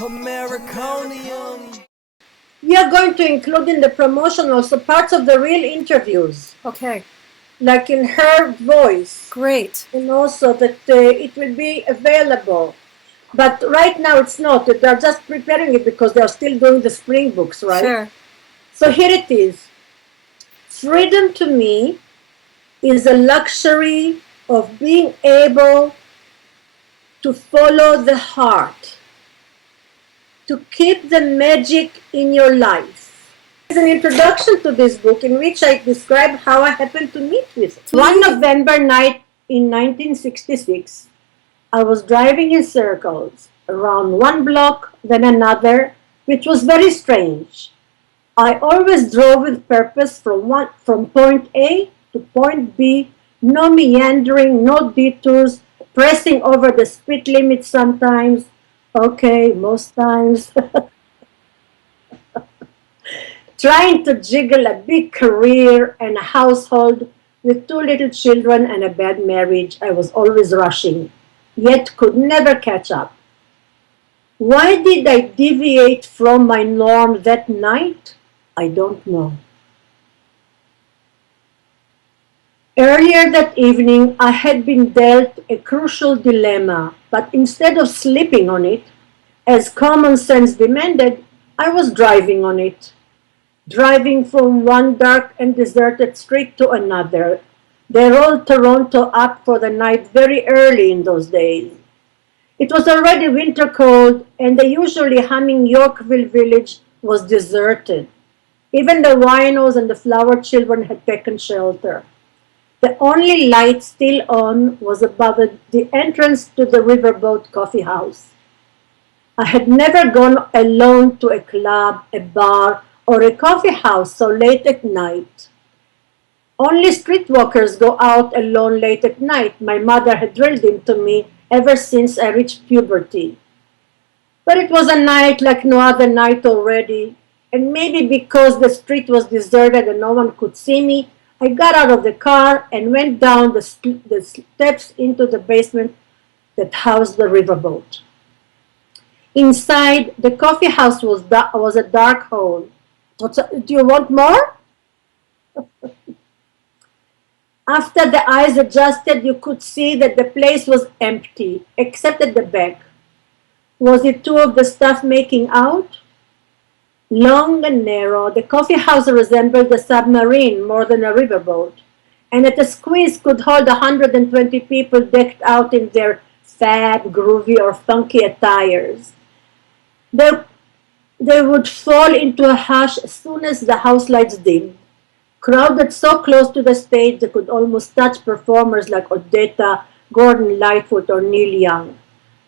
Americonium. We are going to include in the promotion also parts of the real interviews, Okay, like in her voice, great. and also that it will be available. But right now it's not. They're just preparing it because they're still doing the spring books, right? Sure. So here it is. Freedom to me is a luxury of being able to follow the heart, to keep the magic in your life. There's an introduction to this book in which I describe how I happened to meet with it. One November night in 1966, I was driving in circles around one block, then another, which was very strange. I always drove with purpose from point A to point B, no meandering, no detours, pressing over the speed limit sometimes, okay, most times, trying to jiggle a big career and a household with two little children and a bad marriage. I was always rushing, yet could never catch up. Why did I deviate from my norm that night? I don't know. Earlier that evening, I had been dealt a crucial dilemma, but instead of sleeping on it, as common sense demanded, I was driving on it. Driving from one dark and deserted street to another. They rolled Toronto up for the night very early in those days. It was already winter cold, and the usually humming Yorkville village was deserted. Even the winos and the flower children had taken shelter. The only light still on was above the entrance to the Riverboat Coffee House. I had never gone alone to a club, a bar, or a coffee house so late at night. Only streetwalkers go out alone late at night, my mother had drilled into me ever since I reached puberty. But it was a night like no other night already, and maybe because the street was deserted and no one could see me, I got out of the car and went down the steps into the basement that housed the riverboat. Inside, the coffee house was a dark hole. Do you want more? After the eyes adjusted, you could see that the place was empty, except at the back. Was it two of the staff making out? Long and narrow, the coffee house resembled a submarine more than a riverboat, and at a squeeze could hold 120 people decked out in their fab, groovy, or funky attires. They would fall into a hush as soon as the house lights dimmed, crowded so close to the stage they could almost touch performers like Odetta, Gordon Lightfoot, or Neil Young.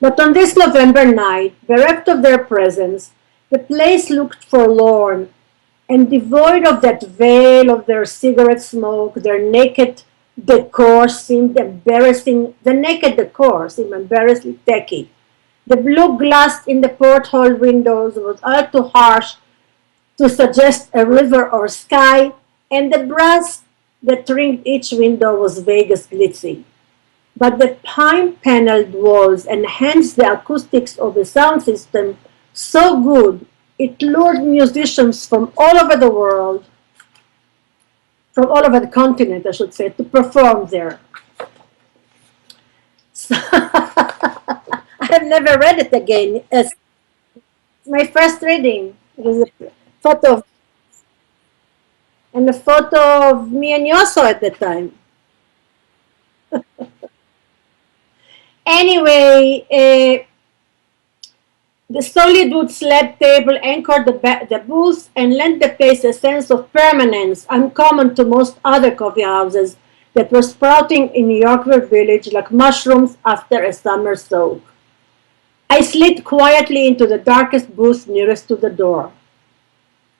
But on this November night, bereft of their presence, the place looked forlorn and devoid of that veil of their cigarette smoke. Their naked decor seemed embarrassingly tacky. The blue glass in the porthole windows was all too harsh to suggest a river or sky, and the brass that ringed each window was vague as glitzy. But the pine-paneled walls enhanced the acoustics of the sound system so good it lured musicians from all over the world, from all over the continent, I should say, to perform there. So I have never read it again. It's my first reading. It was a photo of, and a photo of me and Yoso at the time. Anyway, the solid wood slab table anchored the booth and lent the place a sense of permanence uncommon to most other coffee houses that were sprouting in Yorkville Village like mushrooms after a summer soak. I slid quietly into the darkest booth nearest to the door.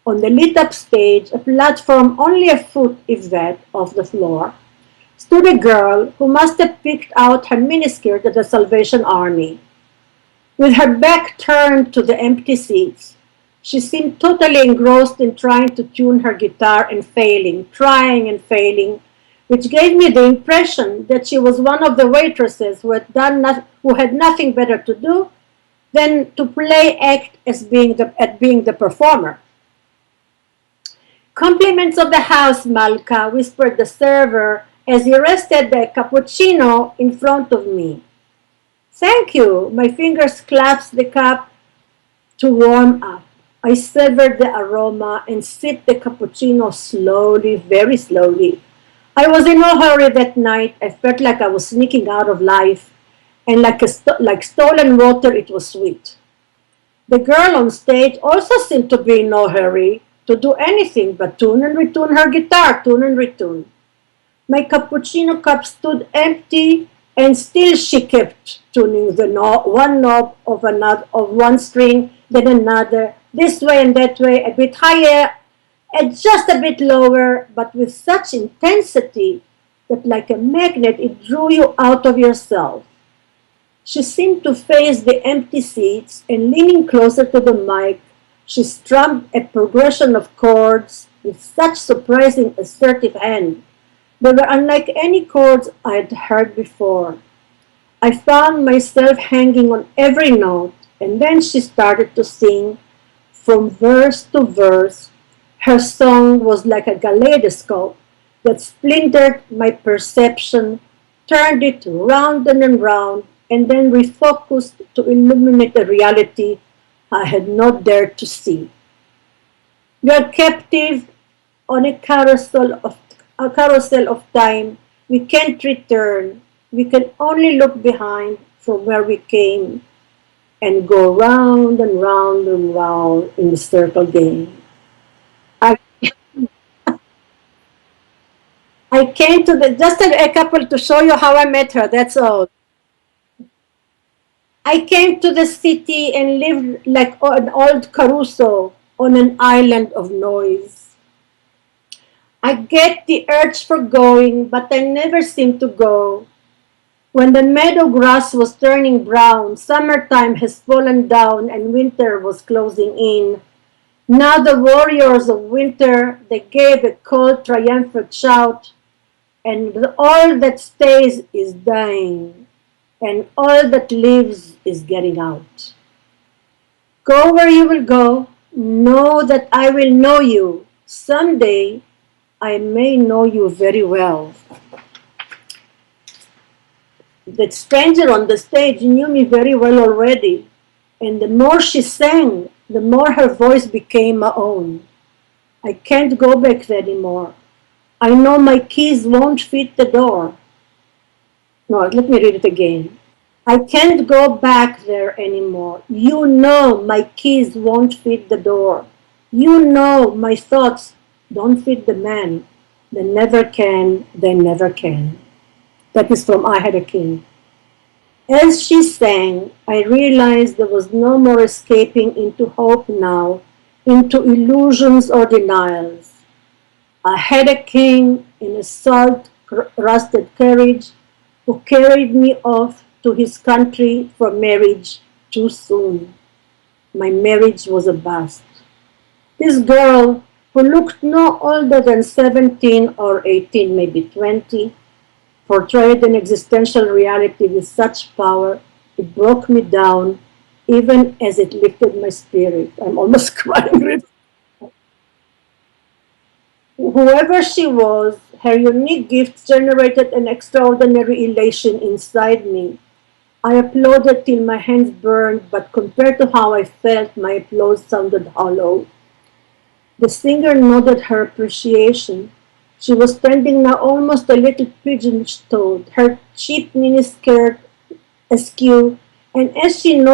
On the lit-up stage, a platform only a foot, if that, off the floor, stood a girl who must have picked out her miniskirt at the Salvation Army. With her back turned to the empty seats, she seemed totally engrossed in trying to tune her guitar and failing, trying and failing, which gave me the impression that she was one of the waitresses who had nothing better to do than to play act as being the performer. Compliments of the house, Malka, whispered the server as he rested the cappuccino in front of me. Thank you. My fingers clasped the cup to warm up. I savored the aroma and sipped the cappuccino slowly, very slowly. I was in no hurry that night. I felt like I was sneaking out of life, and like stolen water, it was sweet. The girl on stage also seemed to be in no hurry to do anything but tune and retune her guitar, tune and retune. My cappuccino cup stood empty, and still she kept tuning the one knob of another of one string, then another, this way and that way, a bit higher and just a bit lower, but with such intensity that like a magnet it drew you out of yourself. She seemed to face the empty seats, and leaning closer to the mic, she strummed a progression of chords with such surprising assertive hand. They were unlike any chords I had heard before. I found myself hanging on every note, and then she started to sing from verse to verse. Her song was like a kaleidoscope that splintered my perception, turned it round and round, and then refocused to illuminate a reality I had not dared to see. We are captive on a carousel of time. We can't return. We can only look behind from where we came and go round and round and round in the circle game. I, I came to the just a couple to show you how I met her. That's all. I came to the city and lived like an old Caruso on an island of noise. I get the urge for going, but I never seem to go. When the meadow grass was turning brown, summertime has fallen down and winter was closing in. Now the warriors of winter, they gave a cold triumphant shout, and all that stays is dying, and all that lives is getting out. Go where you will go, know that I will know you. Someday I may know you very well. The stranger on the stage knew me very well already, and the more she sang, the more her voice became my own. I can't go back there anymore. I know my keys won't fit the door. No, let me read it again. I can't go back there anymore. You know my keys won't fit the door. You know my thoughts don't fit the man. They never can, they never can. That is from I Had a King. As she sang, I realized there was no more escaping into hope now, into illusions or denials. I had a king in a salt rusted carriage who carried me off to his country for marriage too soon. My marriage was a bust. This girl, who looked no older than 17 or 18, maybe 20, portrayed an existential reality with such power, it broke me down even as it lifted my spirit. I'm almost crying. Whoever she was, her unique gifts generated an extraordinary elation inside me. I applauded till my hands burned, but compared to how I felt, my applause sounded hollow. The singer nodded her appreciation. She was standing now almost a little pigeon-toed, her cheap miniskirt askew, and as she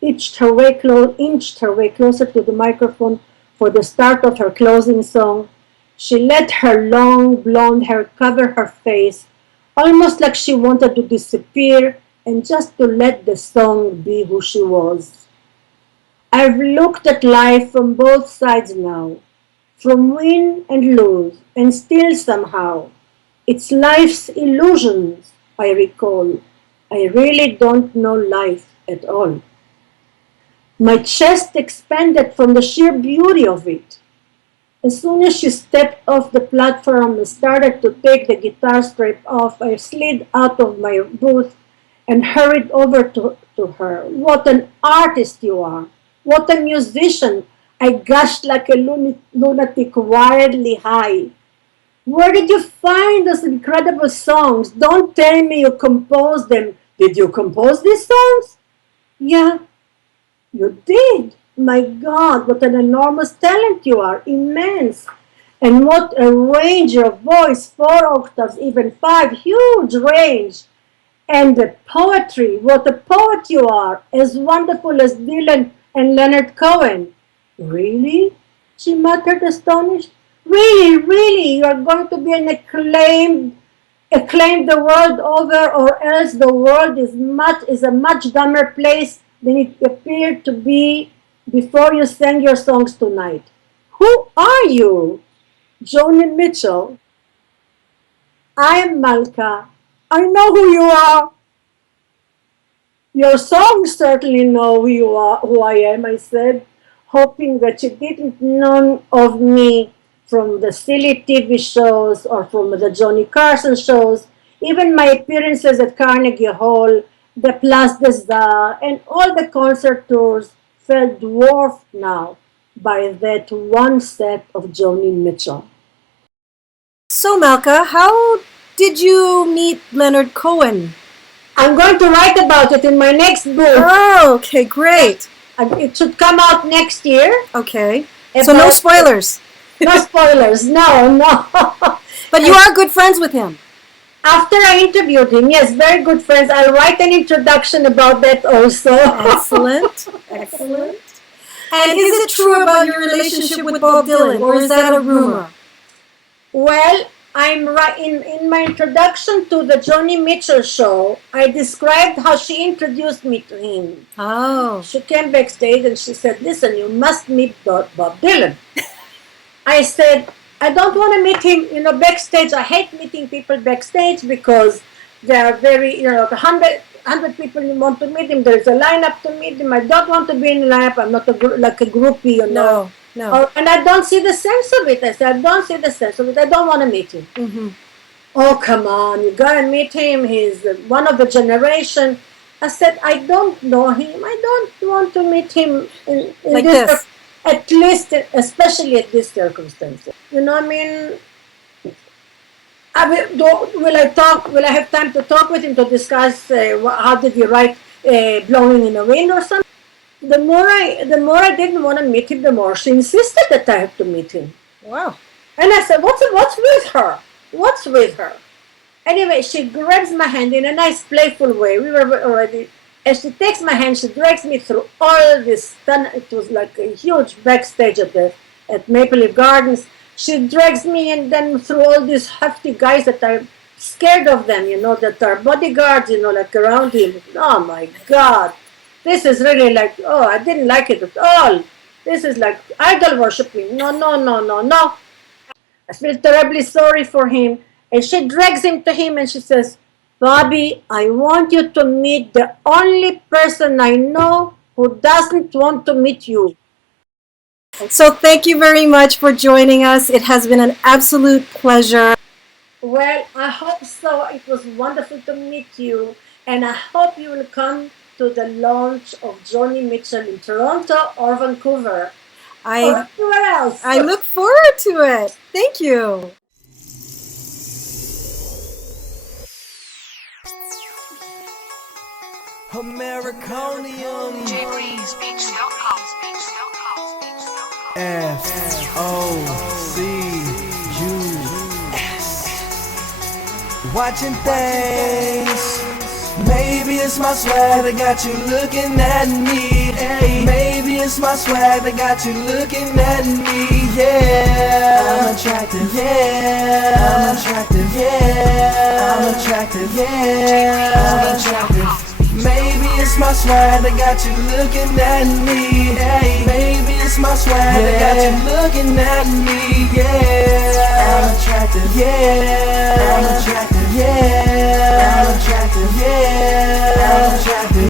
inched her way closer to the microphone for the start of her closing song, she let her long blonde hair cover her face, almost like she wanted to disappear and just to let the song be who she was. I've looked at life from both sides now, from win and lose, and still somehow, it's life's illusions I recall. I really don't know life at all. My chest expanded from the sheer beauty of it. As soon as she stepped off the platform and started to take the guitar strap off, I slid out of my booth and hurried over to her. What an artist you are! What a musician! I gushed like a lunatic wildly high. Where did you find those incredible songs? Don't tell me you composed them. Did you compose these songs? Yeah, you did. My God, what an enormous talent you are. Immense. And what a range of voice, 4 octaves, even 5, huge range. And the poetry, what a poet you are, as wonderful as Dylan and Leonard Cohen. Really? She muttered, astonished. Really, really, you are going to be an acclaimed the world over, or else the world is a much dumber place than it appeared to be before you sang your songs tonight. Who are you? Joni Mitchell. I'm Malka. I know who you are. Your songs certainly know who you are, who I am, I said, hoping that you didn't know of me from the silly TV shows or from the Johnny Carson shows, even my appearances at Carnegie Hall, the Place des Arts, and all the concert tours felt dwarfed now by that one set of Joni Mitchell. So, Malka, how did you meet Leonard Cohen? I'm going to write about it in my next book. Oh, okay, great. It should come out next year. Okay. So no spoilers. No spoilers, no. But you are good friends with him. After I interviewed him, yes, very good friends. I'll write an introduction about that also. Excellent, excellent. And is it true about your relationship with Bob Dylan, or is that a rumor? Well, I'm right in my introduction to the Joni Mitchell show. I described how she introduced me to him. Oh. She came backstage and she said, "Listen, you must meet Bob Dylan." I said, "I don't want to meet him, backstage. I hate meeting people backstage because they are very, 100 people you want to meet him. There's a lineup to meet him. I don't want to be in the lineup. I'm not like a groupie, No. And I don't see the sense of it." I said, "I don't see the sense of it. I don't want to meet him." Mm-hmm. "Oh, come on, you gotta meet him. He's one of the generation." I said, "I don't know him. I don't want to meet him in like this. At least, especially at this circumstances. Will I have time to talk with him to discuss how did he write Blowing in the Wind or something?" The more I didn't want to meet him, the more she insisted that I have to meet him. Wow. And I said, what's with her? What's with her? Anyway, she grabs my hand in a nice playful way. We were already, as she takes my hand, she drags me through all this. It was like a huge backstage at Maple Leaf Gardens. She drags me and then through all these hefty guys that I'm scared of them, that are bodyguards, like around him. Oh my God. This is really like, I didn't like it at all. This is like idol worshiping. No. I feel terribly sorry for him. And she drags him to him and she says, "Bobby, I want you to meet the only person I know who doesn't want to meet you." So thank you very much for joining us. It has been an absolute pleasure. Well, I hope so. It was wonderful to meet you. And I hope you will come to the launch of Joni Mitchell in Toronto or Vancouver or anywhere else. I look forward to it. Thank you. Americonium. FOCUS. Watching things. Maybe it's my swag that got you looking at me. Hey, maybe it's my swag that got you looking at me. Yeah, I'm attractive. Yeah, I'm attractive. Yeah, I'm attractive. Yeah, I'm attractive. Maybe it's my swag that got you looking at me. Hey, maybe it's my swag that got you looking at me. Yeah, I'm attractive. Yeah, I'm attractive.